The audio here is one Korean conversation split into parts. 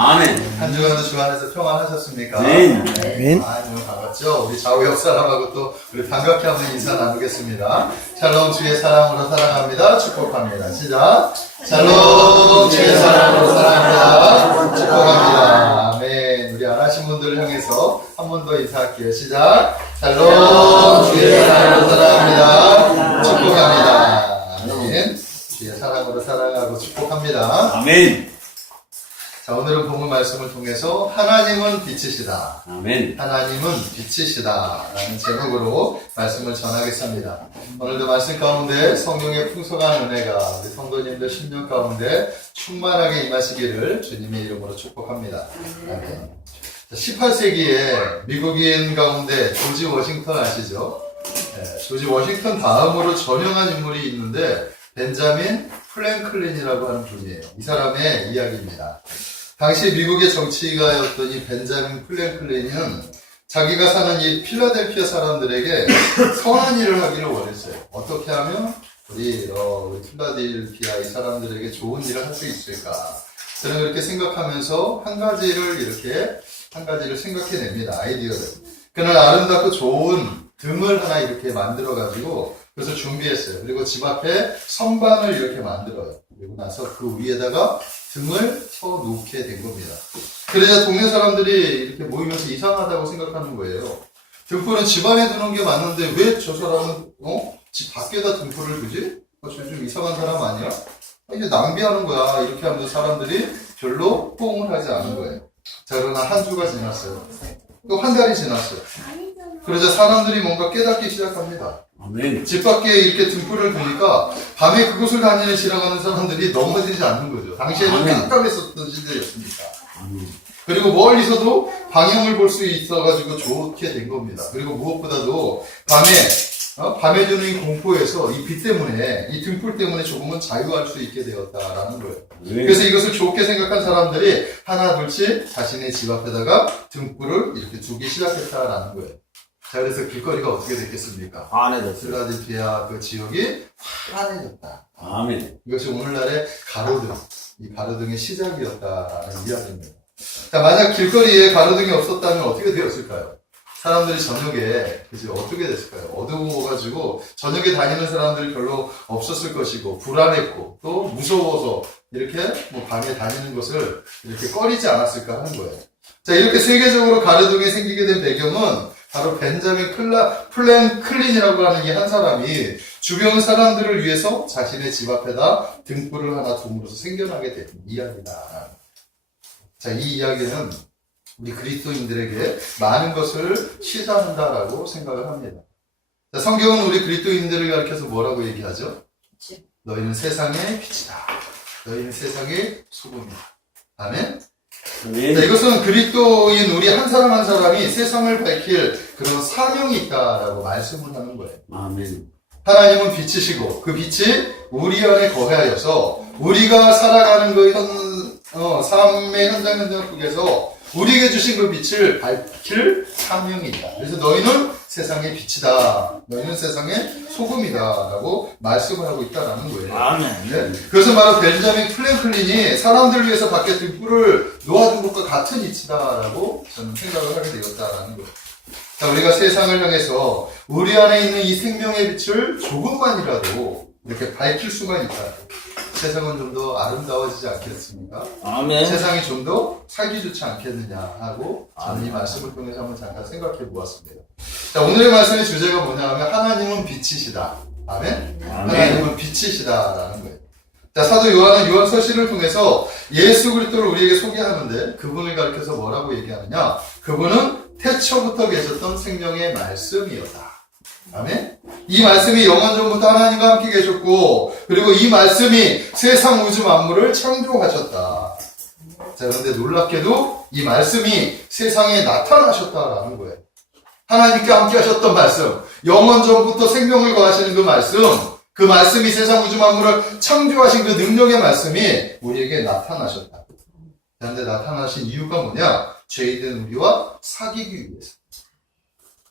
아멘. 한 주간도 주 안에서 평안하셨습니까? 네. 아멘. 너무 반갑죠? 우리 좌우 옆 사람하고 또 우리 반갑게 한번 인사 나누겠습니다. 샬롬 주의 사랑으로 사랑합니다. 축복합니다. 시작. 샬롬 주의 사랑으로 사랑합니다. 축복합니다. 아멘. 우리 안 하신 분들을 향해서 한 번 더 인사할게요. 시작. 샬롬 주의 사랑으로 사랑합니다. 축복합니다. 아멘. 주의 사랑으로 사랑하고 축복합니다. 아멘. 자, 오늘은 본문 말씀을 통해서 하나님은 빛이시다. 아멘. 하나님은 빛이시다. 라는 제목으로 말씀을 전하겠습니다. 오늘도 말씀 가운데 성령의 풍성한 은혜가 우리 성도님들 심령 가운데 충만하게 임하시기를 주님의 이름으로 축복합니다. 아멘. 18세기에 미국인 가운데 조지 워싱턴 아시죠? 네, 조지 워싱턴 다음으로 전형한 인물이 있는데 벤자민 프랭클린이라고 하는 분이에요. 이 사람의 이야기입니다. 당시 미국의 정치가였던 이 벤자민 프랭클린은 자기가 사는 이 필라델피아 사람들에게 선한 일을 하기를 원했어요. 어떻게 하면 우리 필라델피아 이 사람들에게 좋은 일을 할 수 있을까? 저는 그렇게 생각하면서 한 가지를 생각해냅니다. 아이디어를. 그날 아름답고 좋은 등을 하나 이렇게 만들어가지고 그래서 준비했어요. 그리고 집 앞에 선반을 이렇게 만들어요. 그리고 나서 그 위에다가 등을 쳐놓게 된 겁니다. 그러자 동네 사람들이 이렇게 모이면서 이상하다고 생각하는 거예요. 등불은 집 안에 두는 게 맞는데 왜 저 사람은 집 밖에다 등불을 두지? 저 좀 이상한 사람 아니야? 이제 낭비하는 거야. 이렇게 하면서 사람들이 별로 호응을 하지 않은 거예요. 자, 그러나 한 주가 지났어요. 또 한 달이 지났어요. 그러자 사람들이 뭔가 깨닫기 시작합니다. 아멘. 집 밖에 이렇게 등불을 두니까 밤에 그곳을 지나가는 사람들이 넘어지지 않는 거죠. 당시에는 깜깜했었던 시대였으니까. 그리고 멀리서도 방향을 볼 수 있어가지고 좋게 된 겁니다. 그리고 무엇보다도 밤에 주는 이 공포에서 이 빛 때문에, 이 등불 때문에 조금은 자유할 수 있게 되었다라는 거예요. 그래서 이것을 좋게 생각한 사람들이 하나 둘씩 자신의 집 앞에다가 등불을 이렇게 두기 시작했다라는 거예요. 자, 그래서 길거리가 어떻게 됐겠습니까? 환해졌어요. 필라델피아 그 지역이 환해졌다. 아멘. 이것이 오늘날의 가로등, 이 가로등의 시작이었다라는 이야기입니다. 자, 만약 길거리에 가로등이 없었다면 어떻게 되었을까요? 사람들이 저녁에, 그죠? 어떻게 됐을까요? 어두워가지고, 저녁에 다니는 사람들이 별로 없었을 것이고, 불안했고, 또 무서워서, 이렇게 밤에 다니는 것을 이렇게 꺼리지 않았을까 하는 거예요. 자, 이렇게 세계적으로 가로등이 생기게 된 배경은 바로 벤자민 프랭클린이라고 하는 이 한 사람이 주변 사람들을 위해서 자신의 집 앞에다 등불을 하나 둠으로써 생겨나게 된 이야기다. 자, 이 이야기는 우리 그리스도인들에게 많은 것을 시사한다라고 생각을 합니다. 자, 성경은 우리 그리스도인들을 가리켜서 뭐라고 얘기하죠? 너희는 세상의 빛이다. 너희는 세상의 소금이다. 아멘? 자, 이것은 그리스도인 우리 한 사람 한 사람이 세상을 밝힐 그런 사명이 있다라고 말씀을 하는 거예요. 아멘. 하나님은 빛이시고 그 빛이 우리 안에 거하여서 우리가 살아가는 그 삶의 현장 속에서 우리에게 주신 그 빛을 밝힐 사명이 있다. 그래서 너희는 세상의 빛이다. 너희는 세상의 소금이다. 라고 말씀을 하고 있다라는 거예요. 아멘. 네? 그것은 바로 벤자민 프랭클린이 사람들을 위해서 밖에 등불을 놓아준 것과 같은 이치다라고 저는 생각을 하게 되었다라는 거예요. 자, 우리가 세상을 향해서 우리 안에 있는 이 생명의 빛을 조금만이라도 이렇게 밝힐 수가 있다. 세상은 좀 더 아름다워지지 않겠습니까? 아멘. 세상이 좀 더 살기 좋지 않겠느냐 하고 저는 이 말씀을 통해서 한번 잠깐 생각해 보았습니다. 자, 오늘의 말씀의 주제가 뭐냐 하면 하나님은 빛이시다. 아멘? 하나님은 빛이시다라는 거예요. 자, 사도 요한은 요한서신을 통해서 예수 그리스도를 우리에게 소개하는데 그분을 가리켜서 뭐라고 얘기하느냐? 그분은 태초부터 계셨던 생명의 말씀이었다. 아멘? 이 말씀이 영원전부터 하나님과 함께 계셨고 그리고 이 말씀이 세상 우주 만물을 창조하셨다. 자, 그런데 놀랍게도 이 말씀이 세상에 나타나셨다라는 거예요. 하나님께 함께 하셨던 말씀, 영원전부터 생명을 거하시는 그 말씀이 세상 우주 만물을 창조하신 그 능력의 말씀이 우리에게 나타나셨다. 그런데 나타나신 이유가 뭐냐? 죄인된 우리와 사귀기 위해서.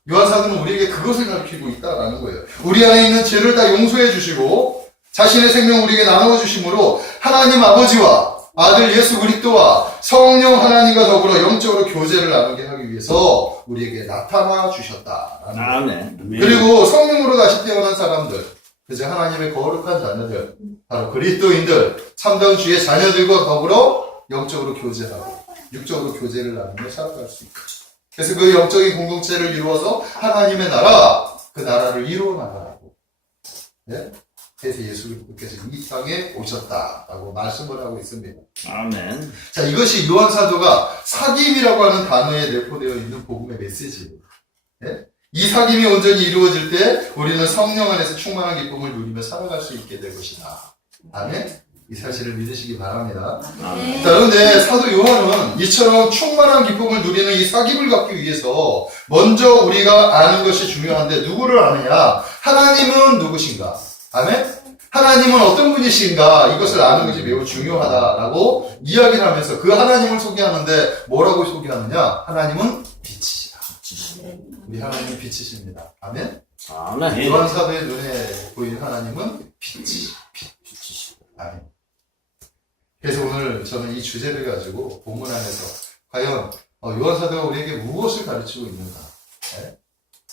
요한사도는 우리에게 그것을 가르치고 있다라는 거예요. 우리 안에 있는 죄를 다 용서해 주시고 자신의 생명 우리에게 나누어 주심으로 하나님 아버지와 아들 예수 그리스도와 성령 하나님과 더불어 영적으로 교제를 나누게 하기 위해서 우리에게 나타나 주셨다라는 아멘. 그리고 성령으로 다시 태어난 사람들, 그저 하나님의 거룩한 자녀들, 바로 그리스도인들, 참다운 주의 자녀들과 더불어 영적으로 교제하고 육적으로 교제를 나누며 살아갈 수 있고, 그래서 그 영적인 공동체를 이루어서 하나님의 나라, 그 나라를 이루어 나가라고. 네? 그래서 예수 그리스도께서 이 땅에 오셨다라고 말씀을 하고 있습니다. 아멘. 자, 이것이 요한 사도가 사귐이라고 하는 단어에 내포되어 있는 복음의 메시지예요. 네? 이 사귐이 온전히 이루어질 때 우리는 성령 안에서 충만한 기쁨을 누리며 살아갈 수 있게 될 것이다. 아멘? 이 사실을 믿으시기 바랍니다. 아멘. 자, 그런데 사도 요한은 이처럼 충만한 기쁨을 누리는 이 사귐을 갖기 위해서 먼저 우리가 아는 것이 중요한데 누구를 아느냐? 하나님은 누구신가? 아멘? 하나님은 어떤 분이신가? 이것을 아는 것이 매우 중요하다라고 이야기를 하면서 그 하나님을 소개하는데 뭐라고 소개하느냐? 하나님은 빛이시다. 우리 하나님은 빛이십니다. 아멘? 아멘. 요한 사도의 눈에 보이는 하나님은 빛이시다. 아멘. 그래서 오늘 저는 이 주제를 가지고 본문 안에서 과연 요한 사도가 우리에게 무엇을 가르치고 있는가? 네?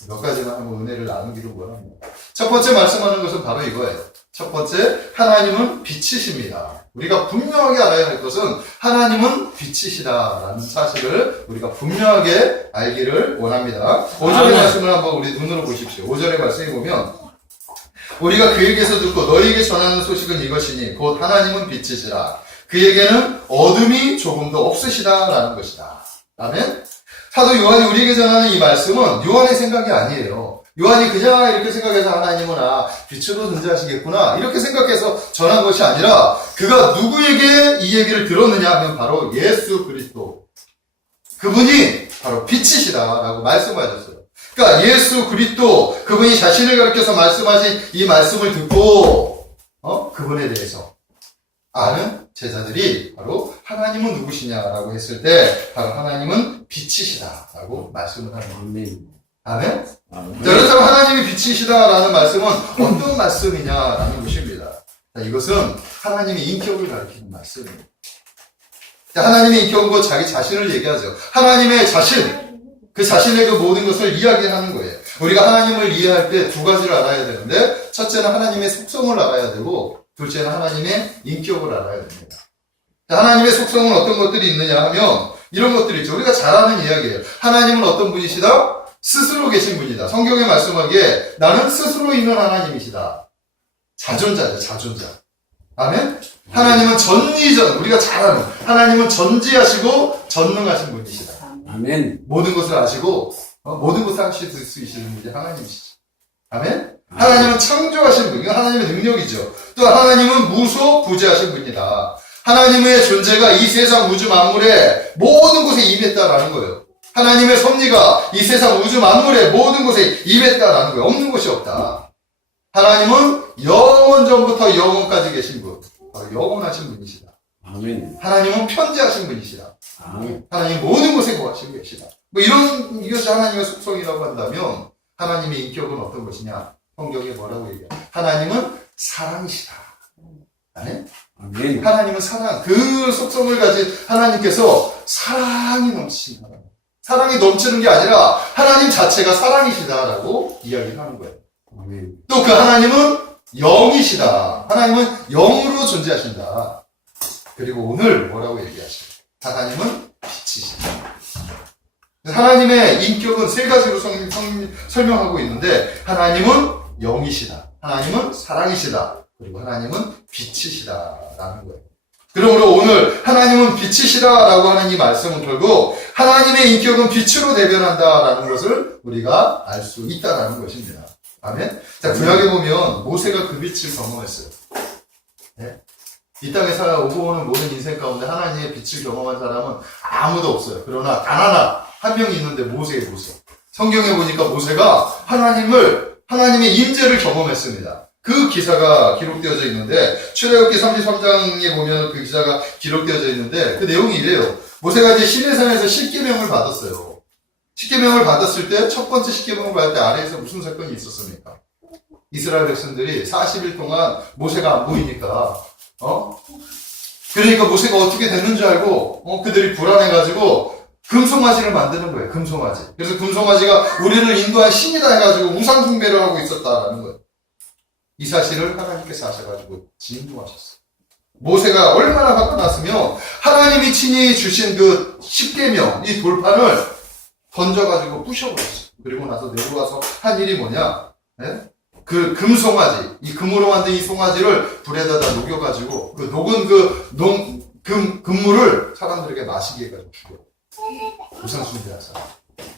몇 가지만 한번 은혜를 나누기를 원합니다. 첫 번째 말씀하는 것은 바로 이거예요. 첫 번째, 하나님은 빛이십니다. 우리가 분명하게 알아야 할 것은 하나님은 빛이시다라는 사실을 우리가 분명하게 알기를 원합니다. 5절의 말씀을 한번 우리 눈으로 보십시오. 5절의 말씀에 보면 우리가 그에게서 듣고 너희에게 전하는 소식은 이것이니 곧 하나님은 빛이시라. 그에게는 어둠이 조금도 없으시다라는 것이다. 아멘? 사도 요한이 우리에게 전하는 이 말씀은 요한의 생각이 아니에요. 요한이 그냥 이렇게 생각해서 하나님은 빛으로 존재하시겠구나 이렇게 생각해서 전한 것이 아니라 그가 누구에게 이 얘기를 들었느냐 하면 바로 예수 그리스도. 그분이 바로 빛이시다라고 말씀하셨어요. 그러니까 예수 그리스도 그분이 자신을 가리켜서 말씀하신 이 말씀을 듣고 그분에 대해서 아는 제자들이 바로 하나님은 누구시냐라고 했을 때 바로 하나님은 빛이시다라고 말씀을 하는 겁니다. 아멘? 자, 그렇다면 하나님이 빛이시다라는 말씀은 어떤 말씀이냐라는 것입니다. 자, 이것은 하나님의 인격을 가리키는 말씀입니다. 자, 하나님의 인격은 곧 자기 자신을 얘기하죠. 하나님의 자신, 그 자신의 그 모든 것을 이야기하는 거예요. 우리가 하나님을 이해할 때 두 가지를 알아야 되는데 첫째는 하나님의 속성을 알아야 되고 둘째는 하나님의 인격을 알아야 됩니다. 자, 하나님의 속성은 어떤 것들이 있느냐 하면 이런 것들이 있죠. 우리가 잘 아는 이야기예요. 하나님은 어떤 분이시다? 스스로 계신 분이다. 성경에 말씀하기에 나는 스스로 있는 하나님이시다. 자존자죠, 자존자. 아멘? 하나님은 전지전, 우리가 잘 아는 하나님은 전지하시고 전능하신 분이시다. 아멘. 모든 것을 아시고 모든 것을 하실 수 있는 분이 하나님이시죠. 아멘? 하나님은 창조하신 분, 이건 하나님의 능력이죠. 또 하나님은 무소부재하신 분이다. 하나님의 존재가 이 세상 우주 만물의 모든 곳에 임했다라는 거예요. 하나님의 섭리가 이 세상 우주 만물의 모든 곳에 임했다라는 거예요. 없는 곳이 없다. 하나님은 영원 전부터 영원까지 계신 분, 바로 영원하신 분이시다. 아멘. 하나님은 편재하신 분이시다. 아멘. 하나님 모든 곳에 거하시고 계시다. 뭐 이것이 하나님의 속성이라고 한다면 하나님의 인격은 어떤 것이냐? 성경에 뭐라고 얘기해요? 하나님은 사랑이시다. 아멘? 아멘. 하나님은 사랑, 그 속성을 가진 하나님께서 사랑이 넘치신 하나님. 사랑이 넘치는 게 아니라 하나님 자체가 사랑이시다라고 이야기를 하는 거예요. 아멘. 또 그 하나님은 영이시다. 하나님은 영으로 존재하신다. 그리고 오늘 뭐라고 얘기하시죠? 하나님은 빛이시다. 하나님의 인격은 세 가지로 설명하고 있는데 하나님은 영이시다. 하나님은 사랑이시다. 그리고 하나님은 빛이시다라는 거예요. 그러므로 오늘 하나님은 빛이시다라고 하는 이 말씀은 결국 하나님의 인격은 빛으로 대변한다라는 것을 우리가 알 수 있다라는 것입니다. 아멘? 자, 구약에 보면 모세가 그 빛을 경험했어요. 네? 이 땅에 살아오고 오는 모든 인생 가운데 하나님의 빛을 경험한 사람은 아무도 없어요. 그러나 단 한 명이 있는데 모세의 모습. 성경에 보니까 모세가 하나님의 임재를 경험했습니다. 그 기사가 기록되어져 있는데 출애굽기 33장에 보면 그 기사가 기록되어져 있는데 그 내용이 이래요. 모세가 이제 시내산에서 십계명을 받았어요. 십계명을 받았을 때 첫 번째 십계명을 받을 때 아래에서 무슨 사건이 있었습니까? 이스라엘 백성들이 40일 동안 모세가 안 보이니까 그러니까 모세가 어떻게 됐는 줄 알고 그들이 불안해가지고 금송아지를 만드는 거예요. 금송아지. 그래서 금송아지가 우리를 인도한 신이다 해가지고 우상 숭배를 하고 있었다라는 거예요. 이 사실을 하나님께서 아셔가지고 진노하셨어요. 모세가 얼마나 화가 났으면 하나님이 친히 주신 그 십계명, 이 돌판을 던져가지고 부셔버렸어요. 그리고 나서 내려와서 한 일이 뭐냐? 예? 그 금송아지, 이 금으로 만든 이 송아지를 불에다가 녹여가지고 그 녹은 금물을 사람들에게 마시게 해가지고 죽여. 우상숭배하사.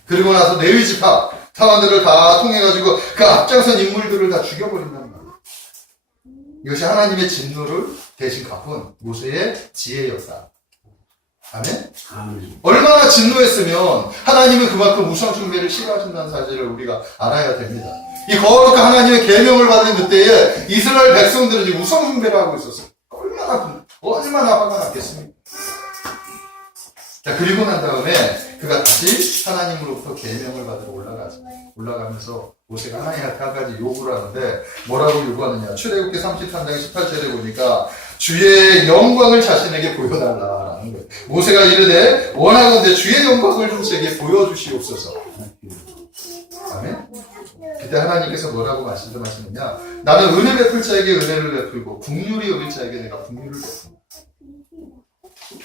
그리고 나서 레위 지파 사람들을 다 통해가지고 그 앞장선 인물들을 다 죽여버린다는 거예요. 이것이 하나님의 진노를 대신 갚은 모세의 지혜였다. 아멘? 아멘. 얼마나 진노했으면 하나님은 그만큼 우상숭배를 싫어하신다는 사실을 우리가 알아야 됩니다. 이 거룩한 하나님의 계명을 받은 그때에 이스라엘 백성들은 이 우상숭배를 하고 있었어요. 얼마나 화가 났겠습니까? 자, 그리고 난 다음에 그가 다시 하나님으로부터 계명을 받으러 올라가면서 모세가 하나님한테 한 가지 요구를 하는데 뭐라고 요구하느냐? 출애굽기 33장 18절에 보니까 주의 영광을 자신에게 보여달라라는 거예요. 모세가 이르되 원하건대 주의 영광을 좀 제게 보여주시옵소서. 아멘? 그때 하나님께서 뭐라고 말씀하시느냐? 나는 은혜 베풀 자에게 은혜를 베풀고 긍휼히 여길 자에게 내가 긍휼을 베푼다.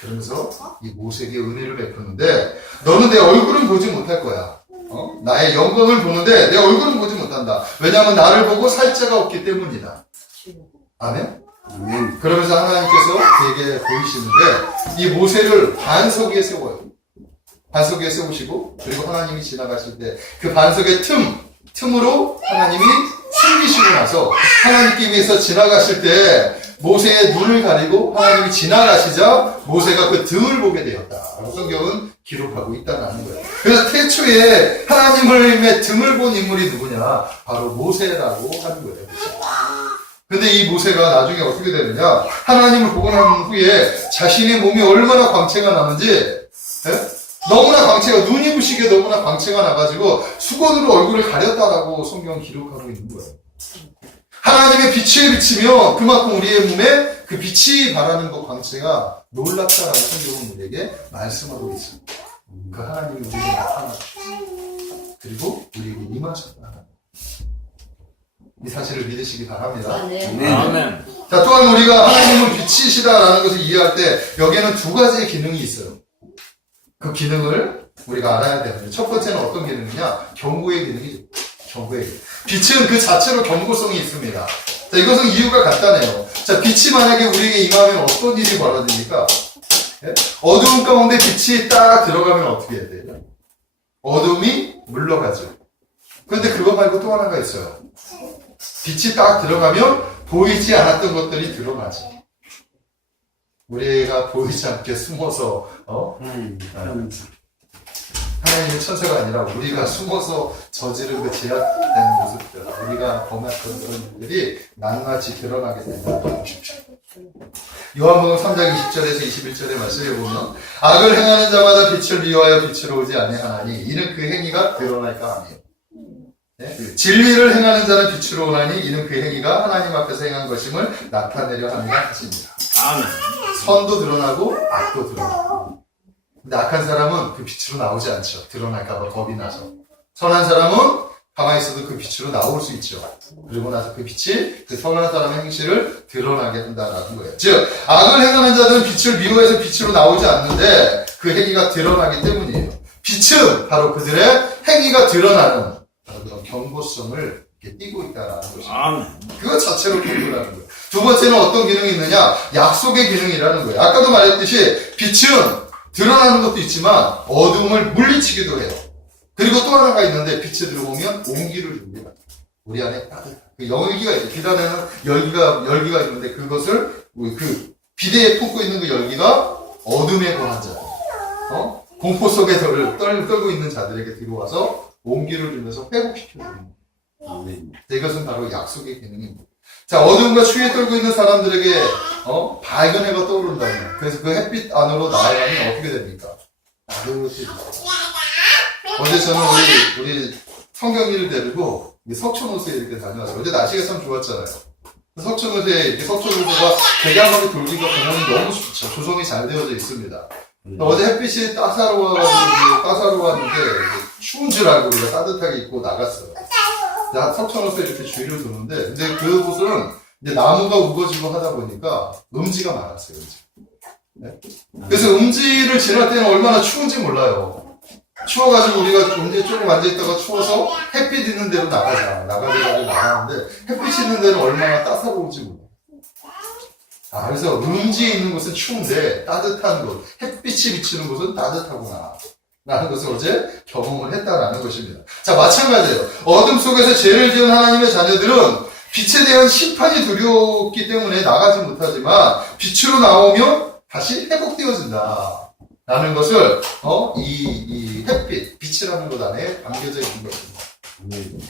그러면서 이 모세에게 은혜를 베푸는데 너는 내 얼굴은 보지 못할 거야. 나의 영광을 보는데 내 얼굴은 보지 못한다. 왜냐하면 나를 보고 살 자가 없기 때문이다. 아멘? 아멘. 그러면서 하나님께서 그에게 보이시는데 이 모세를 반석 위에 세워요. 반석 위에 세우시고 그리고 하나님이 지나가실 때 그 반석의 틈으로 하나님이 숨기시고 나서 하나님께 위해서 지나가실 때 모세의 눈을 가리고 하나님이 지나가시자 모세가 그 등을 보게 되었다라고 성경은 기록하고 있다는 거예요. 그래서 태초에 하나님의 등을 본 인물이 누구냐? 바로 모세라고 하는 거예요. 근데 이 모세가 나중에 어떻게 되느냐? 하나님을 보고 난 후에 자신의 몸이 얼마나 광채가 나는지 너무나 광채가 눈이 부시게 너무나 광채가 나가지고 수건으로 얼굴을 가렸다라고 성경은 기록하고 있는 거예요. 하나님의 빛을 비치면 그만큼 우리의 몸에 그 빛이 바라는 그 광채가 놀랍다라고 성경은 우리에게 말씀하고 있습니다. 그 하나님이 우리에게 나타나셨고 그리고 우리에게 임하셨다. 이 사실을 믿으시기 바랍니다. 아멘. 자, 또한 우리가 하나님은 빛이시다라는 것을 이해할 때 여기에는 두 가지의 기능이 있어요. 그 기능을 우리가 알아야 되는데 첫 번째는 어떤 기능이냐? 경고의 기능이죠. 경고의 기능. 빛은 그 자체로 경고성이 있습니다. 자, 이것은 이유가 간단해요. 자, 빛이 만약에 우리에게 임하면 어떤 일이 벌어집니까? 예? 어두운 가운데 빛이 딱 들어가면 어떻게 해야 돼요? 어둠이 물러가죠. 그런데 그거 말고 또 하나가 있어요. 빛이 딱 들어가면 보이지 않았던 것들이 드러나지. 우리가 보이지 않게 숨어서 하나님의 천사가 아니라 우리가 숨어서 저지른 그 제약된 모습들, 우리가 범했던 그런 일들이 낱낱이 드러나게 된다는 것이죠. 요한복음 3장 20절에서 21절의 말씀에 보면 악을 행하는 자마다 빛을 미워하여 빛으로 오지 아니하나니 이는 그 행위가 드러날까 함이요. 네? 진리를 행하는 자는 빛으로 오나니 이는 그 행위가 하나님 앞에서 행한 것임을 나타내려 함이라 하십니다. 아멘. 선도 드러나고 악도 드러나고. 근데 악한 사람은 그 빛으로 나오지 않죠. 드러날까봐 겁이 나서. 선한 사람은 가만히 있어도 그 빛으로 나올 수 있죠. 그리고 나서 그 빛이 그 선한 사람의 행실을 드러나게 한다는 거예요. 즉 악을 행하는 자들은 빛을 미워해서 빛으로 나오지 않는데 그 행위가 드러나기 때문이에요. 빛은 바로 그들의 행위가 드러나는 그런 경고성을 이렇게 띠고 있다는 것입니다. 그것 자체로 경고라는 거예요. 두 번째는 어떤 기능이 있느냐? 약속의 기능이라는 거예요. 아까도 말했듯이 빛은 드러나는 것도 있지만 어둠을 물리치기도 해요. 그리고 또 하나가 있는데 빛이 들어오면 온기를 줍니다. 우리 안에 따뜻한 그 열기가 있어요. 비단에는 열기가 있는데 그것을 그 비대에 품고 있는 그 열기가 어둠에 관한 자들, 공포 속에 떨고 있는 자들에게 들어와서 온기를 주면서 회복시켜줍니다. 아멘. 이것은 바로 약속의 기능입니다. 자, 어둠과 추위에 떨고 있는 사람들에게 밝은 해가 떠오른다면 그래서 그 햇빛 안으로 나아가면 어떻게 됩니까? 따뜻해집니다. 어제 저는 우리 성경이를 데리고 석촌호수에 이렇게 다녀왔어요. 어제 날씨가 참 좋았잖아요. 석촌호수에 이렇게 석촌호수가 대장감이 돌기가 공원이 너무 좋죠. 조성이 잘 되어져 있습니다. 어제 햇빛이 따사로웠는데 추운 줄 알고 우리가 따뜻하게 입고 나갔어요. 석촌호수에 이렇게 주위를 도는데, 근데 그곳은 이제 나무가 우거지고 하다 보니까 음지가 많았어요. 음지. 네? 그래서 음지를 지날 때는 얼마나 추운지 몰라요. 추워가지고 우리가 음지에 조금 앉아있다가 추워서 햇빛 있는 데로 나가려고 나가는데 햇빛 있는 데는 얼마나 따사로운지 몰라요. 그래서 음지에 있는 곳은 추운데 따뜻한 곳, 햇빛이 비치는 곳은 따뜻하구나 라는 것을 어제 경험을 했다라는 것입니다. 자, 마찬가지예요. 어둠 속에서 죄를 지은 하나님의 자녀들은 빛에 대한 심판이 두려웠기 때문에 나가지 못하지만 빛으로 나오면 다시 회복되어진다 라는 것을 이 햇빛, 빛이라는 것 안에 담겨져 있는 것입니다.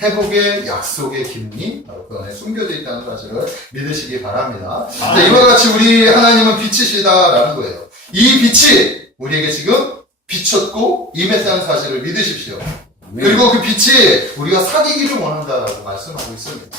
회복의 약속의 기능이 바로 그 안에 숨겨져 있다는 사실을 믿으시기 바랍니다. 자, 이와 같이 우리 하나님은 빛이시다라는 거예요. 이 빛이 우리에게 지금 비쳤고 임했다는 사실을 믿으십시오. 그리고 그 빛이 우리가 사귀기를 원한다라고 말씀하고 있습니다.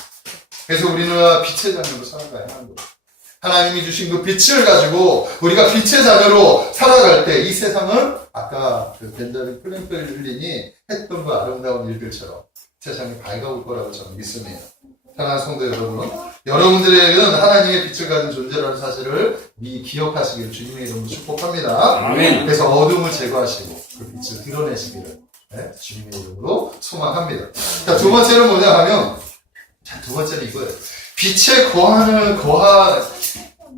그래서 우리는 빛의 자녀로 살아가야 하는 거예요. 하나님이 주신 그 빛을 가지고 우리가 빛의 자녀로 살아갈 때 이 세상은 아까 그 벤자민 프랭클린이 했던 그 아름다운 일들처럼 세상이 밝아올 거라고 저는 믿습니다. 사랑하는 성도 여러분, 여러분들에게는 하나님의 빛을 가진 존재라는 사실을 기억하시길 주님의 이름으로 축복합니다. 아멘. 그래서 어둠을 제거하시고 그 빛을 드러내시기를 주님의 이름으로 소망합니다. 자, 두 번째는 뭐냐 하면, 두 번째는 이거예요.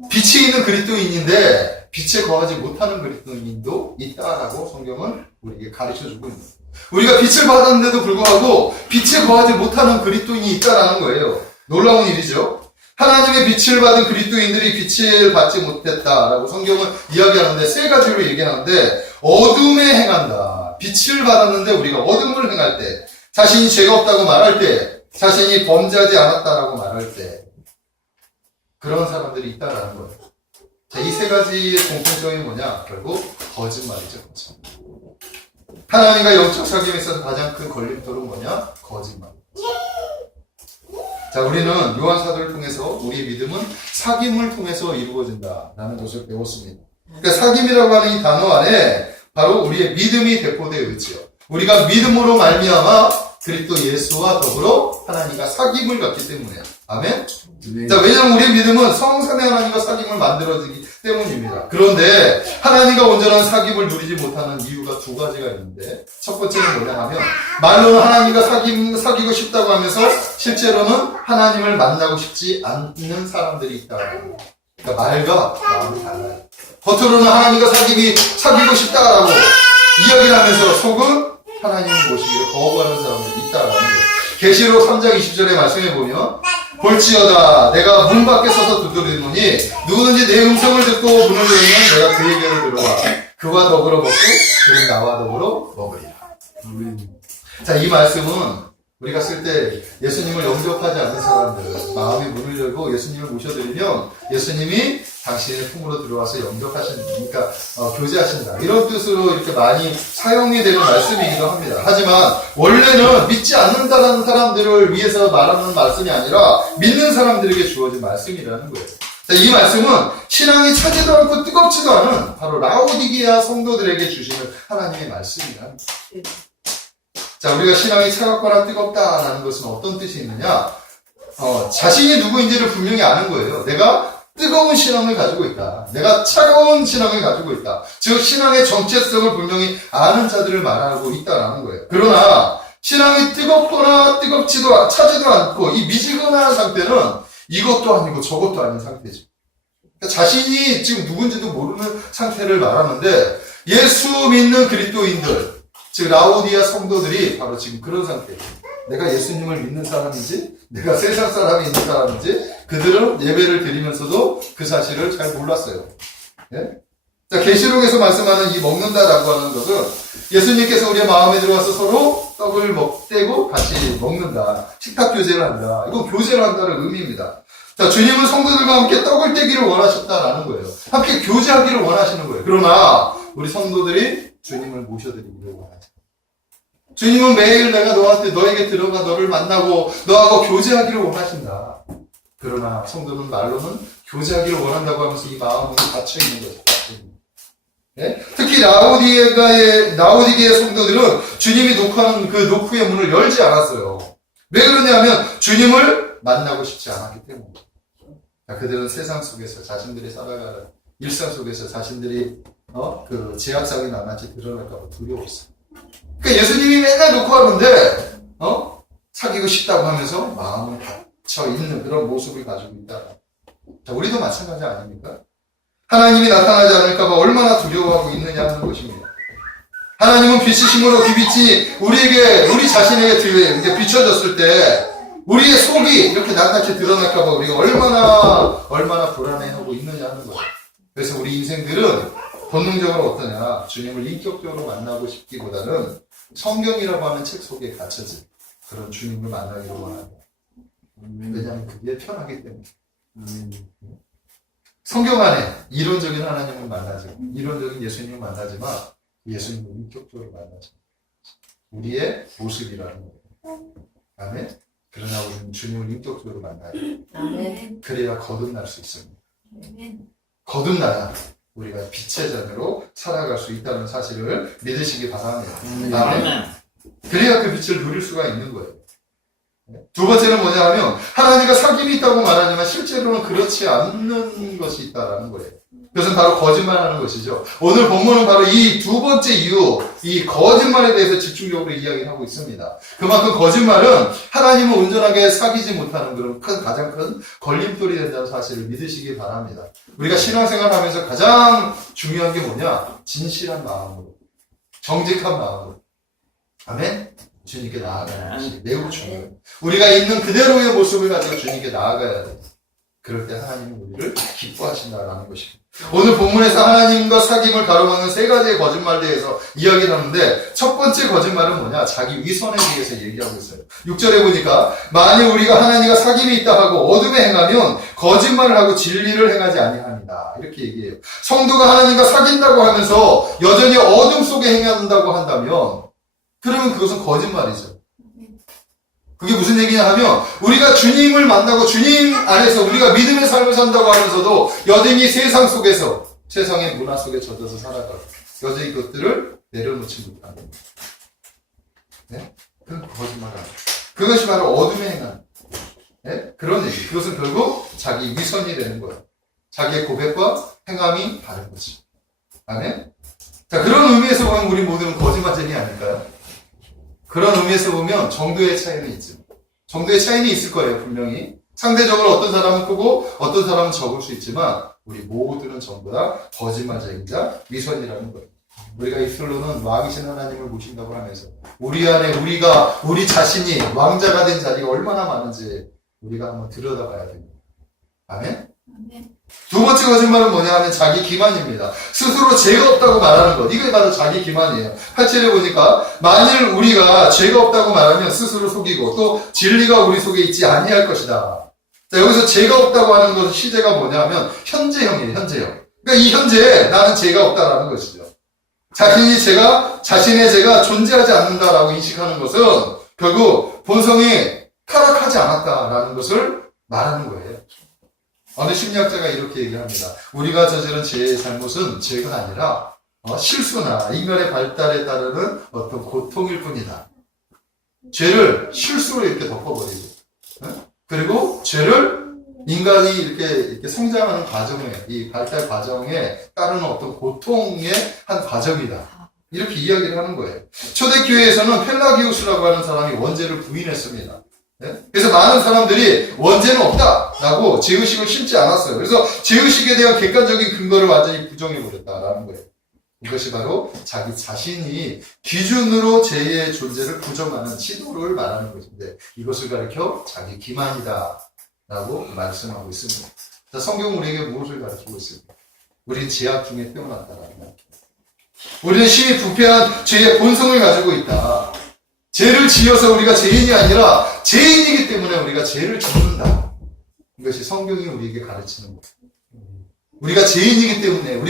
빛이 있는 그리스도인인데 빛에 거하지 못하는 그리스도인도 있다라고 성경은 우리에게 가르쳐주고 있는 거예요. 우리가 빛을 받았는데도 불구하고 빛에 거하지 못하는 그리스도인이 있다라는 거예요. 놀라운 일이죠. 하나님의 빛을 받은 그리스도인들이 빛을 받지 못했다라고 성경은 이야기하는데 세 가지로 얘기하는데, 어둠에 행한다. 빛을 받았는데 우리가 어둠을 행할 때, 자신이 죄가 없다고 말할 때, 자신이 범죄하지 않았다라고 말할 때, 그런 사람들이 있다라는 거예요. 자, 이 세 가지의 공통점이 뭐냐? 결국 거짓말이죠. 거짓말. 하나님과 영적 사귐에 있어서 가장 큰 걸림돌은 뭐냐? 거짓말. 자, 우리는 요한 사도를 통해서 우리의 믿음은 사귐을 통해서 이루어진다라는 것을 배웠습니다. 그러니까 사귐이라고 하는 이 단어 안에 바로 우리의 믿음이 대표되어 있지요. 우리가 믿음으로 말미암아 그리스도 예수와 더불어 하나님과 사귐을 갖기 때문에. 아멘? 자, 왜냐하면 우리의 믿음은 성삼의 하나님과 사귐을 만들어지기 때문입니다. 그런데 하나님과 온전한 사귐을 누리지 못하는 이유가 두 가지가 있는데, 첫 번째는 뭐냐 하면, 말로는 하나님과 사귀고 싶다고 하면서 실제로는 하나님을 만나고 싶지 않는 사람들이 있다는 거예요. 그러니까 말과 마음이 달라요. 겉으로는 하나님과 사귀고 싶다라고 이야기를 하면서 속은 하나님을 모시기를 거부하는 사람들이 있다라는 거예요. 계시록 3장 20절의 말씀에 보면, 볼지어다 내가 문 밖에 서서 두드리노니 누구든지 내 음성을 듣고 문을 열면 내가 그에게로 들어와 그와 더불어 먹고 그는 나와 더불어 먹으리라. 자, 이 말씀은 우리가 쓸 때 예수님을 영접하지 않는 사람들, 마음의 문을 열고 예수님을 모셔드리면 예수님이 당신의 품으로 들어와서 영접하신다, 교제하신다, 이런 뜻으로 이렇게 많이 사용이 되는 말씀이기도 합니다. 하지만 원래는 믿지 않는다는 사람들을 위해서 말하는 말씀이 아니라 믿는 사람들에게 주어진 말씀이라는 거예요. 자, 이 말씀은 신앙이 차지도 않고 뜨겁지도 않은 바로 라오디게아 성도들에게 주시는 하나님의 말씀이라는 거예요. 자, 우리가 신앙이 차갑거나 뜨겁다라는 것은 어떤 뜻이 있느냐? 자신이 누구인지를 분명히 아는 거예요. 내가 뜨거운 신앙을 가지고 있다. 내가 차가운 신앙을 가지고 있다. 즉, 신앙의 정체성을 분명히 아는 자들을 말하고 있다라는 거예요. 그러나, 신앙이 뜨겁거나 차지도 않고, 이 미지근한 상태는 이것도 아니고 저것도 아닌 상태죠. 그러니까 자신이 지금 누군지도 모르는 상태를 말하는데, 예수 믿는 그리스도인들, 즉 라오디아 성도들이 바로 지금 그런 상태예요. 내가 예수님을 믿는 사람인지, 내가 세상 사람이 있는 사람인지, 그들은 예배를 드리면서도 그 사실을 잘 몰랐어요. 예? 자, 계시록에서 말씀하는 이 먹는다라고 하는 것은 예수님께서 우리의 마음에 들어와서 서로 떡을 떼고 같이 먹는다. 식탁 교제를 한다. 이건 교제를 한다는 의미입니다. 자, 주님은 성도들과 함께 떡을 떼기를 원하셨다라는 거예요. 함께 교제하기를 원하시는 거예요. 그러나 우리 성도들이 주님을 모셔드리기를 원하죠. 주님은 매일 내가 너에게 들어가 너를 만나고 너하고 교제하기를 원하신다. 그러나 성도는 말로는 교제하기를 원한다고 하면서 이 마음은 닫혀 있는 거죠. 네? 특히 라오디게의 성도들은 주님이 녹화하는 그 녹후의 문을 열지 않았어요. 왜 그러냐면 주님을 만나고 싶지 않았기 때문에. 그들은 세상 속에서 자신들이 살아가는 일상 속에서 자신들이 그 제약상이 낱낱이 드러날까봐 두려웠어요. 그러니까 예수님이 맨날 녹화하는데 사귀고 싶다고 하면서 마음은 닫혀 있는 그런 모습을 가지고 있다. 자, 우리도 마찬가지 아닙니까? 하나님이 나타나지 않을까봐 얼마나 두려워하고 있느냐 하는 것입니다. 하나님은 빛이심으로 그 빛이 우리 자신에게 이렇게 비춰졌을 때 우리의 속이 이렇게 낱낱이 드러날까봐 우리가 얼마나 불안해하고 있느냐 하는 거예요. 그래서 우리 인생들은 본능적으로 어떠냐, 주님을 인격적으로 만나고 싶기보다는 성경이라고 하는 책 속에 갇혀진 그런 주님을 만나기로 원합니다. 왜냐하면 그게 편하기 때문에. 성경 안에 이론적인 하나님을 만나지, 이론적인 예수님을 만나지만 예수님을 인격적으로 만나지. 우리의 모습이라는 거예요. 아멘. 그러나 우리는 주님을 인격적으로 만나야 돼요. 아멘. 그래야 거듭날 수 있습니다. 아멘. 거듭나야 우리가 빛의 자녀로 살아갈 수 있다는 사실을 믿으시기 바랍니다. 아멘. 아멘. 그래야 그 빛을 누릴 수가 있는 거예요. 두 번째는 뭐냐 하면 하나님과 사귐이 있다고 말하지만 실제로는 그렇지 않는 것이 있다라는 거예요. 그것은 바로 거짓말하는 것이죠. 오늘 본문은 바로 이 두 번째 이유, 이 거짓말에 대해서 집중적으로 이야기를 하고 있습니다. 그만큼 거짓말은 하나님을 온전하게 사귀지 못하는 그런 가장 큰 걸림돌이 된다는 사실을 믿으시기 바랍니다. 우리가 신앙생활 하면서 가장 중요한 게 뭐냐? 진실한 마음으로, 정직한 마음으로. 아멘? 주님께 나아가는 것이 매우 중요해요. 우리가 있는 그대로의 모습을 가지고 주님께 나아가야 돼요. 그럴 때 하나님은 우리를 기뻐하신다라는 것입니다. 오늘 본문에서 하나님과 사귐을 가로막는 세 가지의 거짓말에 대해서 이야기를 하는데 첫 번째 거짓말은 뭐냐? 자기 위선에 대해서 얘기하고 있어요. 6절에 보니까 만일 우리가 하나님과 사귐이 있다 하고 어둠에 행하면 거짓말을 하고 진리를 행하지 아니합니다. 이렇게 얘기해요. 성도가 하나님과 사귄다고 하면서 여전히 어둠 속에 행한다고 한다면 그러면 그것은 거짓말이죠. 그게 무슨 얘기냐 하면 우리가 주님을 만나고 주님 안에서 우리가 믿음의 삶을 산다고 하면서도 여전히 세상 속에서 세상의 문화 속에 젖어서 살아가고 여전히 그것들을 내려놓지 못하는 겁니다. 네? 그건 거짓말이에요. 그것이 바로 어둠의 행한 그런 얘기. 그것은 결국 자기 위선이 되는 거예요. 자기의 고백과 행함이 다른 거지. 아멘? 자, 그런 의미에서 보면 우리 모두는 거짓말쟁이 아닐까요? 그런 의미에서 보면 정도의 차이는 있죠. 정도의 차이는 있을 거예요, 분명히. 상대적으로 어떤 사람은 크고 어떤 사람은 적을 수 있지만 우리 모두는 전부 다 거짓말쟁이자 위선이라는 거예요. 우리가 입술로는 왕이신 하나님을 모신다고 하면서 우리 안에 우리 자신이 왕자가 된 자리가 얼마나 많은지 우리가 한번 들여다봐야 됩니다. 아멘? 아멘. 두 번째 거짓말은 뭐냐 하면 자기 기만입니다. 스스로 죄가 없다고 말하는 것. 이게 바로 자기 기만이에요. 8절에 보니까 만일 우리가 죄가 없다고 말하면 스스로 속이고 또 진리가 우리 속에 있지 아니할 것이다. 자, 여기서 죄가 없다고 하는 것은 시제가 뭐냐 하면 현재형이에요. 현재형. 그러니까 이 현재에 나는 죄가 없다라는 것이죠. 자신의 죄가 존재하지 않는다라고 인식하는 것은 결국 본성이 타락하지 않았다라는 것을 말하는 거예요. 어느 심리학자가 이렇게 얘기합니다. 우리가 저지른 죄의 잘못은 죄가 아니라 실수나 인간의 발달에 따르는 어떤 고통일 뿐이다. 죄를 실수로 이렇게 덮어버리고, 그리고 죄를 인간이 이렇게 성장하는 과정에, 이 발달 과정에 따르는 어떤 고통의 한 과정이다. 이렇게 이야기를 하는 거예요. 초대교회에서는 펠라기우스라고 하는 사람이 원죄를 부인했습니다. 그래서 많은 사람들이 원죄는 없다라고 죄의식을 심지 않았어요. 그래서 죄의식에 대한 객관적인 근거를 완전히 부정해버렸다라는 거예요. 이것이 바로 자기 자신이 기준으로 죄의 존재를 부정하는 시도를 말하는 것인데 이것을 가리켜 자기 기만이다라고 말씀하고 있습니다. 자, 성경은 우리에게 무엇을 가르치고 있습니까? 우리는 죄악 중에 태어났다라는 말. 우리는 심히 부패한 죄의 본성을 가지고 있다. 죄를 지어서 우리가 죄인이 아니라 죄인이기 때문에 우리가 죄를 짓는다. 이것이 성경이 우리에게 가르치는 거예요. 우리가 죄인이기 때문에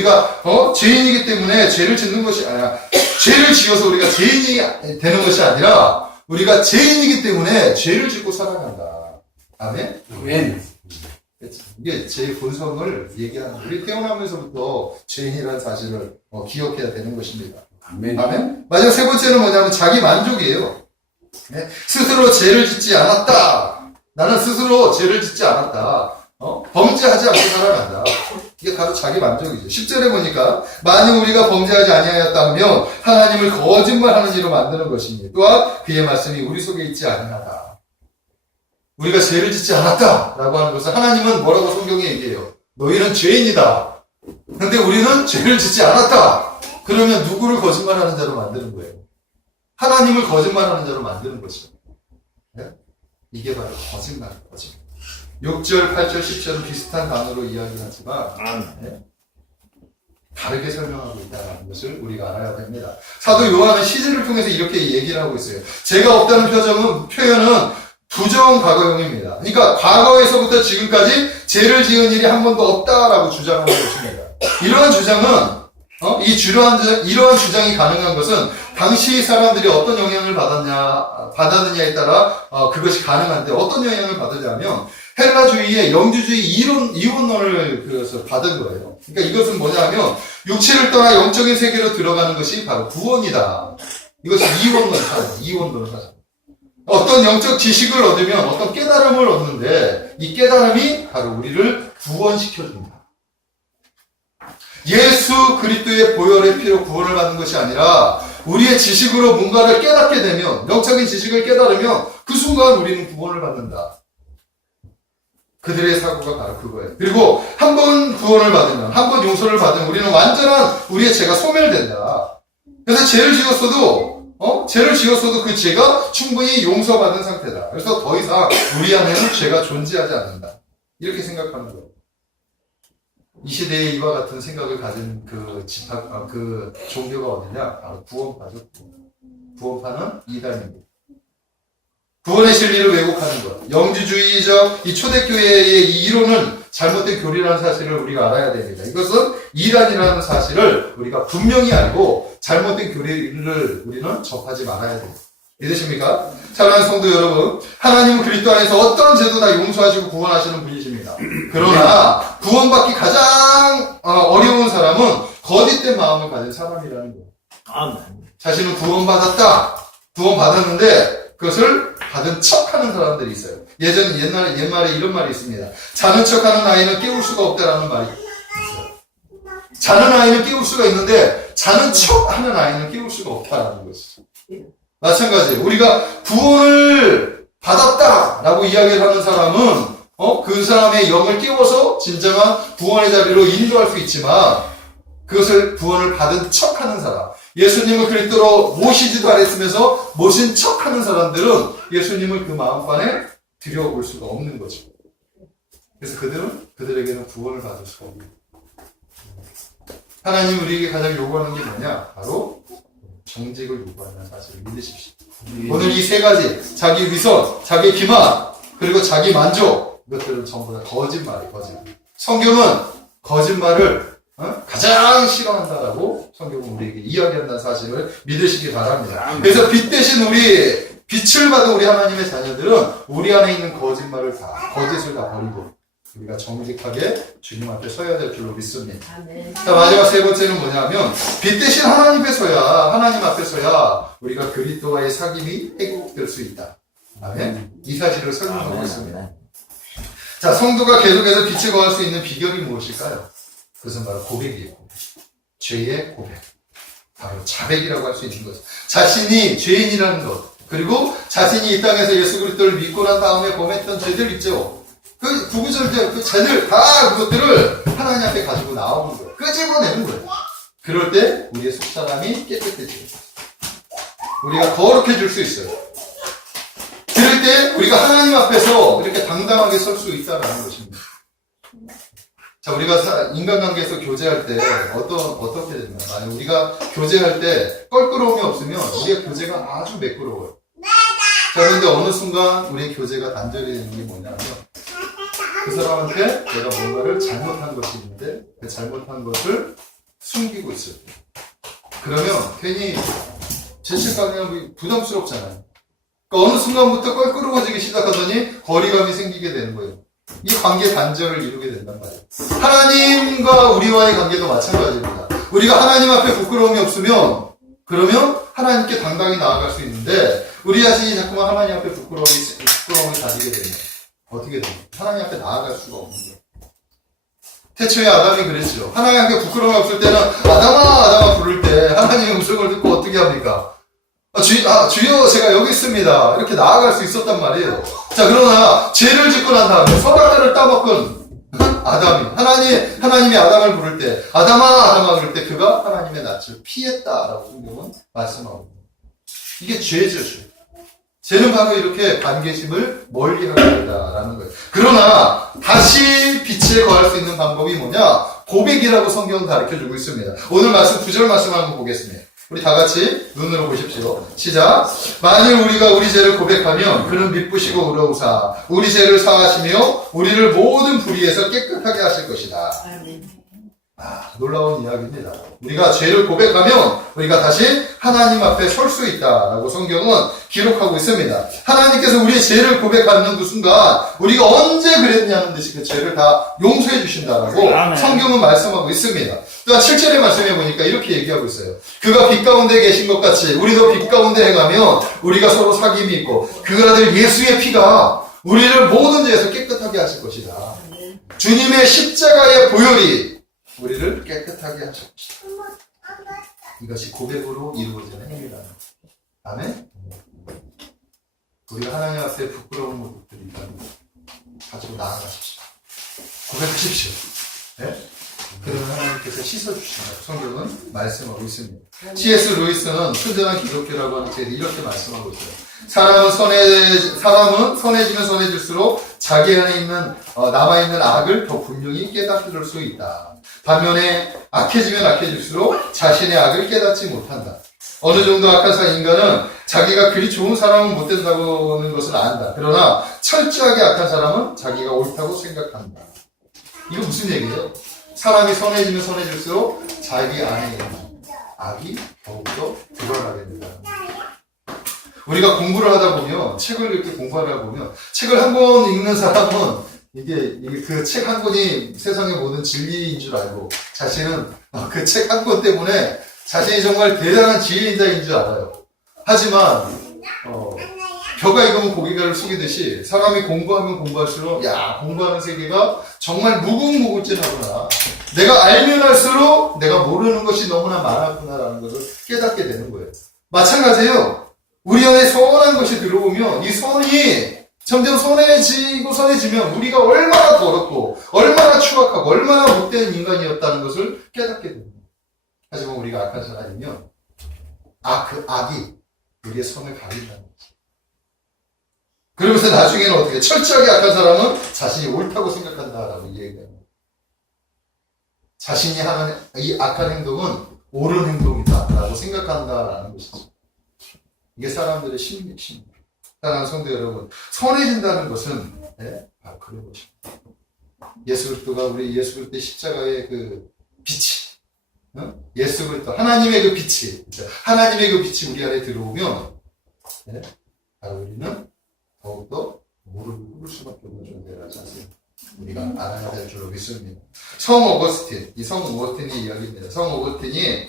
죄인이기 때문에 죄를 짓는 것이 아니라 죄를 지어서 우리가 죄인이 되는 것이 아니라 우리가 죄인이기 때문에 죄를 짓고 살아간다. 아멘? 아멘. 이게 제 본성을 얘기하는, 우리 태어나면서부터 죄인이라는 사실을 기억해야 되는 것입니다. 아멘. 아멘. 마지막 세 번째는 뭐냐면 자기 만족이에요. 네? 스스로 죄를 짓지 않았다. 나는 스스로 죄를 짓지 않았다. 범죄하지 않고 살아간다. 이게 바로 자기 만족이죠. 10절에 보니까 만일 우리가 범죄하지 아니하였다면 하나님을 거짓말하는 이로 만드는 것이니 또한 그의 말씀이 우리 속에 있지 아니하다. 우리가 죄를 짓지 않았다라고 하는 것은 하나님은 뭐라고 성경에 얘기해요? 너희는 죄인이다. 근데 우리는 죄를 짓지 않았다. 그러면 누구를 거짓말하는 자로 만드는 거예요? 하나님을 거짓말하는 자로 만드는 거죠. 네? 이게 바로 거짓말이에요. 거짓말. 6절, 8절, 10절은 비슷한 단어로 이야기를 하지만 네? 다르게 설명하고 있다는 것을 우리가 알아야 됩니다. 사도 요한은 시제를 통해서 이렇게 얘기를 하고 있어요. 죄가 없다는 표현은 부정 과거형입니다. 그러니까 과거에서부터 지금까지 죄를 지은 일이 한 번도 없다라고 주장하는 것입니다. 이러한 주장은 이러한 주장이 가능한 것은 당시 사람들이 어떤 영향을 받았느냐에 따라 그것이 가능한데 어떤 영향을 받으냐면 헬라주의의 영주주의 이원론을 그래서 받은 거예요. 그러니까 이것은 뭐냐면 육체를 떠나 영적인 세계로 들어가는 것이 바로 구원이다. 이것이 이원론을 하죠. 어떤 영적 지식을 얻으면 어떤 깨달음을 얻는데 이 깨달음이 바로 우리를 구원시켜준다. 예수 그리스도의 보혈의 피로 구원을 받는 것이 아니라 우리의 지식으로 뭔가를 깨닫게 되면, 영적인 지식을 깨달으면 그 순간 우리는 구원을 받는다. 그들의 사고가 바로 그거예요. 그리고 한 번 구원을 받으면, 한 번 용서를 받으면 우리는 완전한 우리의 죄가 소멸된다. 그래서 죄를 지었어도 그 죄가 충분히 용서받은 상태다. 그래서 더 이상 우리 안에는 죄가 존재하지 않는다. 이렇게 생각하는 거예요. 이 시대에 이와 같은 생각을 가진 그 종교가 어디냐? 바로 구원파죠. 구원파는 이단입니다. 구원의 진리를 왜곡하는 것. 영주주의적 이 초대교회의 이 이론은 잘못된 교리라는 사실을 우리가 알아야 됩니다. 이것은 이단이라는 사실을 우리가 분명히 알고 잘못된 교리를 우리는 접하지 말아야 됩니다. 믿으십니까? 사랑하는 성도 여러분, 하나님은 그리스도 안에서 어떤 죄도 다 용서하시고 구원하시는 분이십니다. 그러나 구원받기 가장 어려운 사람은 거짓된 마음을 가진 사람이라는 거예요. 아멘. 자신은 구원받았는데 그것을 받은 척하는 사람들이 있어요. 옛말에 이런 말이 있습니다. 자는 척하는 아이는 깨울 수가 없다라는 말이 있어요. 자는 아이는 깨울 수가 있는데 자는 척하는 아이는 깨울 수가 없다라는 것이죠. 마찬가지, 우리가 구원을 받았다라고 이야기를 하는 사람은 그 사람의 영을 깨워서 진정한 구원의 자리로 인도할 수 있지만 그것을 구원을 받은 척하는 사람, 예수님을 그리스도로 모시지도 않았으면서 모신 척하는 사람들은 예수님을 그 마음판에 들여올 수가 없는 거죠. 그래서 그들에게는 구원을 받을 수가 없는 거예요. 하나님 우리에게 가장 요구하는 게 뭐냐? 바로 정직을 요구하는 사실을 믿으십시오. 오늘 이 세 가지, 자기 위선, 자기 기만, 그리고 자기 만족, 이것들은 전부 다 거짓말이에요. 거짓말. 성경은 거짓말을 가장 싫어한다라고 성경은 우리에게 이야기한다는 사실을 믿으시기 바랍니다. 그래서 빛을 받은 우리 하나님의 자녀들은 우리 안에 있는 거짓말을 거짓을 다 버리고 우리가 정직하게 주님 앞에 서야 될 줄로 믿습니다. 자, 마지막 세 번째는 뭐냐면 빛 대신 하나님 앞에 서야 우리가 그리스도와의 사귐이 회복될 수 있다. 아멘. 이 사실을 설명하고 있습니다. 자, 성도가 계속해서 빛을 거할 수 있는 비결이 무엇일까요? 그것은 바로 고백이에요. 죄의 고백. 바로 자백이라고 할 수 있는 거죠. 자신이 죄인이라는 것. 그리고 자신이 이 땅에서 예수 그리스도를 믿고 난 다음에 범했던 죄들 있죠. 그 구구절절 그 죄들 다 그것들을 하나님 앞에 가지고 나오는 거예요. 끄집어내는 거예요. 그럴 때 우리의 속사람이 깨끗해져요. 우리가 거룩해질 수 있어요. 그럴 때 우리가 하나님 앞에서 이렇게 당당하게 설 수 있다는 것입니다. 자, 우리가 인간관계에서 교제할 때 어떻게 되냐? 만약 우리가 교제할 때 껄끄러움이 없으면 우리의 교제가 아주 매끄러워요. 자, 그런데 어느 순간 우리의 교제가 단절이 되는 게 뭐냐면 그 사람한테 내가 뭔가를 잘못한 것이 있는데 그 잘못한 것을 숨기고 있어요. 그러면 괜히 죄책감이 부담스럽잖아요. 그러니까 어느 순간부터 껄끄러워지기 시작하더니 거리감이 생기게 되는 거예요. 이 관계 단절을 이루게 된단 말이에요. 하나님과 우리와의 관계도 마찬가지입니다. 우리가 하나님 앞에 부끄러움이 없으면 그러면 하나님께 당당히 나아갈 수 있는데 우리 자신이 자꾸만 하나님 앞에 부끄러움을 가지게 되면 어떻게 됩니까? 하나님 앞에 나아갈 수가 없는 거예요. 태초에 아담이 그랬죠. 하나님 앞에 부끄러움이 없을 때는 아담아 부를 때 하나님의 음성을 듣고 어떻게 합니까? 주여 제가 여기 있습니다. 이렇게 나아갈 수 있었단 말이에요. 자, 그러나 죄를 짓고 난 다음에 선악과를 따먹은 하나님이 아담을 부를 때 아담아 부를 때 그가 하나님의 낯을 피했다라고 성경은 말씀하고 이게 죄죠. 죄는 바로 이렇게 관계심을 멀리하게 된다라는 거예요. 그러나 다시 빛에 거할 수 있는 방법이 뭐냐? 고백이라고 성경은 가르쳐주고 있습니다. 오늘 말씀 9절 말씀 한번 보겠습니다. 우리 다 같이 눈으로 보십시오. 시작. 만일 우리가 우리 죄를 고백하면 그는 미쁘시고 의로우사 우리 죄를 사하시며 우리를 모든 불의에서 깨끗하게 하실 것이다. 놀라운 이야기입니다. 우리가 죄를 고백하면 우리가 다시 하나님 앞에 설 수 있다라고 성경은 기록하고 있습니다. 하나님께서 우리의 죄를 고백하는 그 순간 우리가 언제 그랬냐는 듯이 그 죄를 다 용서해 주신다라고 성경은 말씀하고 있습니다. 또한 7절의 말씀해 보니까 이렇게 얘기하고 있어요. 그가 빛 가운데 계신 것 같이 우리도 빛 가운데 행하면 우리가 서로 사귐이 있고 그 아들 예수의 피가 우리를 모든 죄에서 깨끗하게 하실 것이다. 주님의 십자가의 보혈이 우리를 깨끗하게 하실 것이다. 이것이 고백으로 이루어지는 행위라는 거예요. 아멘? 우리가 하나님 앞에 부끄러운 모습들이 있다면 가지고 나아가십시오. 고백하십시오. 네? 그러면 하나님께서 씻어주신다고 성경은 말씀하고 있습니다. C.S. 루이스는 순전한 기독교라고 하는 책에 이렇게 말씀하고 있어요. 사람은 선해지면 선해질수록 자기 안에 있는 남아있는 악을 더 분명히 깨닫을 수 있다. 반면에 악해지면 악해질수록 자신의 악을 깨닫지 못한다. 어느 정도 악한 인간은 자기가 그리 좋은 사람은 못 된다고 하는 것을 안다. 그러나 철저하게 악한 사람은 자기가 옳다고 생각한다. 이거 무슨 얘기예요? 사람이 선해지면 선해질수록 자기 안에 있는 악이 더욱더 드러나게 된다. 우리가 공부를 하다 보면 책을 이렇게 공부하다 보면 책을 한 권 읽는 사람은 이게 그 책 한 권이 세상의 모든 진리인 줄 알고 자신은 그 책 한 권 때문에 자신이 정말 대단한 지혜인자인 줄 알아요. 하지만 벼가 익으면 고개를 숙이듯이 사람이 공부하면 공부할수록 공부하는 세계가 정말 무궁무진하구나. 내가 알면 할수록 내가 모르는 것이 너무나 많았구나라는 것을 깨닫게 되는 거예요. 마찬가지예요. 우리 안에 선한 것이 들어오면 이 선이 점점 선해지면 우리가 얼마나 더럽고 얼마나 추악하고 얼마나 못된 인간이었다는 것을 깨닫게 됩니다. 하지만 우리가 악한 사람이면 그 악이 우리의 선을 가린다는 거죠. 그러면서 나중에는 어떻게 철저하게 악한 사람은 자신이 옳다고 생각한다라고 얘기합니다. 자신이 하는 이 악한 행동은 옳은 행동이다라고 생각한다라는 것이죠. 이게 사람들의 심리입니다. 사랑하는 성도 여러분, 선해진다는 것은 바로 그런 것입니다. 예수 그리스도의 십자가의 그 빛이, 예수 그리스도 하나님의 그 빛이 우리 안에 들어오면 바로 우리는 더욱더 무릎을 꿇을 수밖에 없는 존재라지 않습니까? 우리가 알아야 될 줄로 믿습니다. 성 오거스틴의 이야기입니다. 성 오거스틴이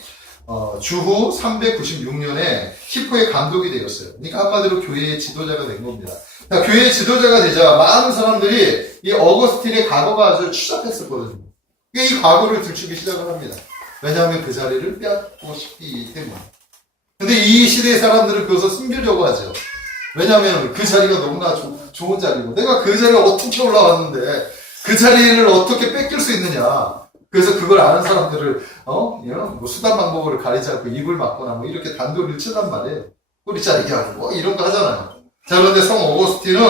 주후 396년에 히포의 감독이 되었어요. 그러니까 한마디로 교회의 지도자가 된 겁니다. 그러니까 교회의 지도자가 되자 많은 사람들이 이 어거스틴의 과거가 아주 추잡했었거든요. 이 과거를 들추기 시작을 합니다. 왜냐하면 그 자리를 빼앗고 싶기 때문에. 근데 이 시대의 사람들은 그것을 숨기려고 하죠. 왜냐하면 그 자리가 너무나 좋은 자리고 내가 그 자리에 어떻게 올라왔는데 그 자리를 어떻게 뺏길 수 있느냐. 그래서 그걸 아는 사람들을 수단 방법으로 가리지 않고 입을 막거나 이렇게 단도리를 치단 말이에요. 꼬리 자르기 하고 이런 거 하잖아요. 자, 그런데 성 어거스틴은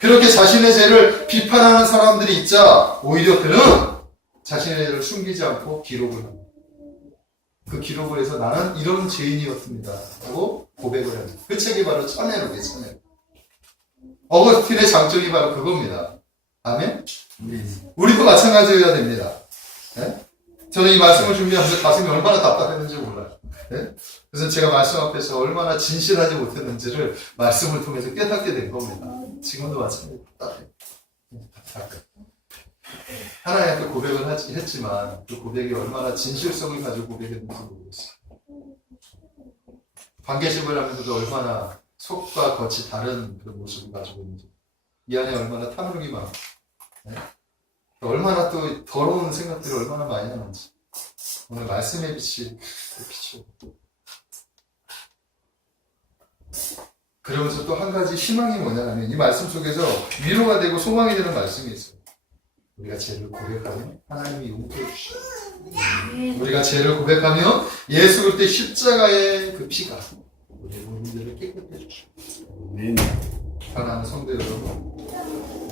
그렇게 자신의 죄를 비판하는 사람들이 있자 오히려 그는 자신의 죄를 숨기지 않고 기록을 합니다. 그 기록을 해서 나는 이런 죄인이었습니다 하고 고백을 합니다. 그 책이 바로 참회록이에요. 참회록. 어거스틴의 장점이 바로 그겁니다. 아멘? 우리도 마찬가지여야 됩니다. 네? 저는 이 말씀을 준비하면서 가슴이 얼마나 답답했는지 몰라요. 네? 그래서 제가 말씀 앞에서 얼마나 진실하지 못했는지를 말씀을 통해서 깨닫게 된 겁니다. 지금도 마찬가지로 답답해요. 하나님 앞에 고백을 했지만 그 고백이 얼마나 진실성을 가지고 고백했는지 모르겠어요. 관계식을 하면서도 얼마나 속과 겉이 다른 그런 모습을 가지고 있는지, 이 안에 얼마나 탐욕이 많고, 네? 얼마나 또 더러운 생각들을 얼마나 많이 하는지, 오늘 말씀의 빛이 비추고, 그러면서 또 한 가지 희망이 뭐냐면 이 말씀 속에서 위로가 되고 소망이 되는 말씀이 있어요. 우리가 죄를 고백하면 하나님이 용서해 주시고, 우리가 죄를 고백하면 예수 그리스도의 십자가의 그 피가 우리의 문제를 깨끗해 주시고, 아멘. 사랑하는 성도 여러분,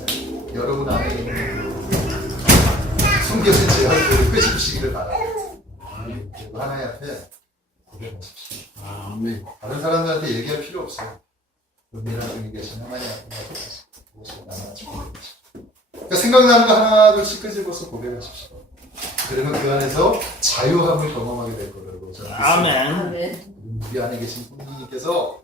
네, 여러분 안에 있는 숨겨진 죄악들을 끄집으시기를 바랍니다. 그리고 하나님 앞에 고백하십시오. 아멘. 다른 사람들한테 얘기할 필요 없어요. 은밀한 중에 계신 하나님 앞에 그것을 나눠주고 고백하십시오. 그러니까 생각나는 거 하나둘씩 끄집어서 고백하십시오. 그러면 그 안에서 자유함을 경험하게 될 거라고 저는 믿습니다. 아멘. 우리 안에 계신 성령님께서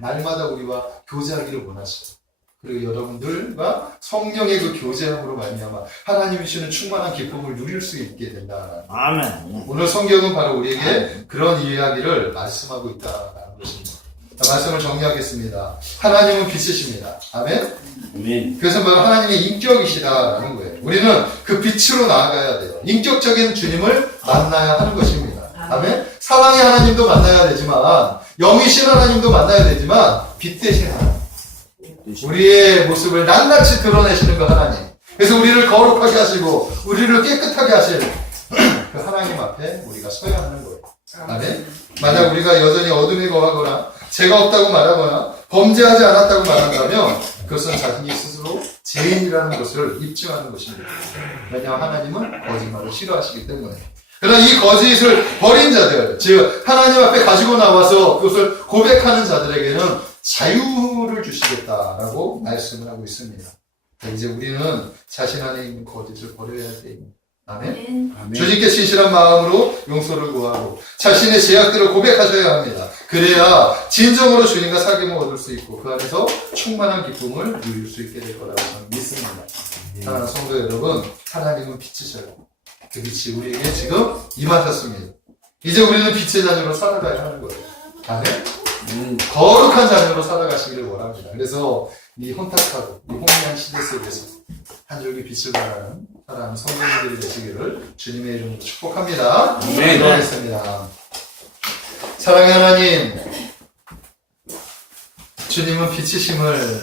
날마다 우리와 교제하기를 원하시고, 그리고 여러분들과 성령의 그 교제함으로 말미암아 하나님이 주시는 충만한 기쁨을 누릴 수 있게 된다. 아멘. 오늘 성경은 바로 우리에게 그런 이야기를 말씀하고 있다는 것입니다. 자, 말씀을 정리하겠습니다. 하나님은 빛이십니다. 아멘. 아멘. 그것은 바로 하나님의 인격이시다라는 거예요. 우리는 그 빛으로 나아가야 돼요. 인격적인 주님을 만나야 하는 것입니다. 아멘. 사랑의 하나님도 만나야 되지만, 영이신 하나님도 만나야 되지만, 빛 대신 하나님, 우리의 모습을 낱낱이 드러내시는 그 하나님, 그래서 우리를 거룩하게 하시고 우리를 깨끗하게 하실 그 하나님 앞에 우리가 서야 하는 거예요. 아멘. 만약 우리가 여전히 어둠에 거하거나 죄가 없다고 말하거나 범죄하지 않았다고 말한다면 그것은 자신이 스스로 죄인이라는 것을 입증하는 것입니다. 왜냐하면 하나님은 거짓말을 싫어하시기 때문에. 그러나 이 거짓을 버린 자들, 즉 하나님 앞에 가지고 나와서 그것을 고백하는 자들에게는 자유를 주시겠다라고 말씀을 하고 있습니다. 이제 우리는 자신 안에 있는 거짓을 버려야 됩니다. 아멘. 아멘. 주님께 진실한 마음으로 용서를 구하고 자신의 죄악들을 고백하셔야 합니다. 그래야 진정으로 주님과 사귐을 얻을 수 있고 그 안에서 충만한 기쁨을 누릴 수 있게 될 거라고 저는 믿습니다. 사랑하는 성도 여러분, 하나님은 빛이셔요. 그 빛이 우리에게 지금 임하셨습니다. 이제 우리는 빛의 자녀로 살아가야 하는 거예요. 아멘. 거룩한 자녀로 살아가시기를 원합니다. 그래서 이 혼탁하고 이 혼미한 시대 속에서 한 줄기 빛을 발하는 사랑하는 성도님들이 되시기를 주님의 이름으로 축복합니다. 아멘. 기도하겠습니다. 사랑의 하나님, 주님은 빛이심을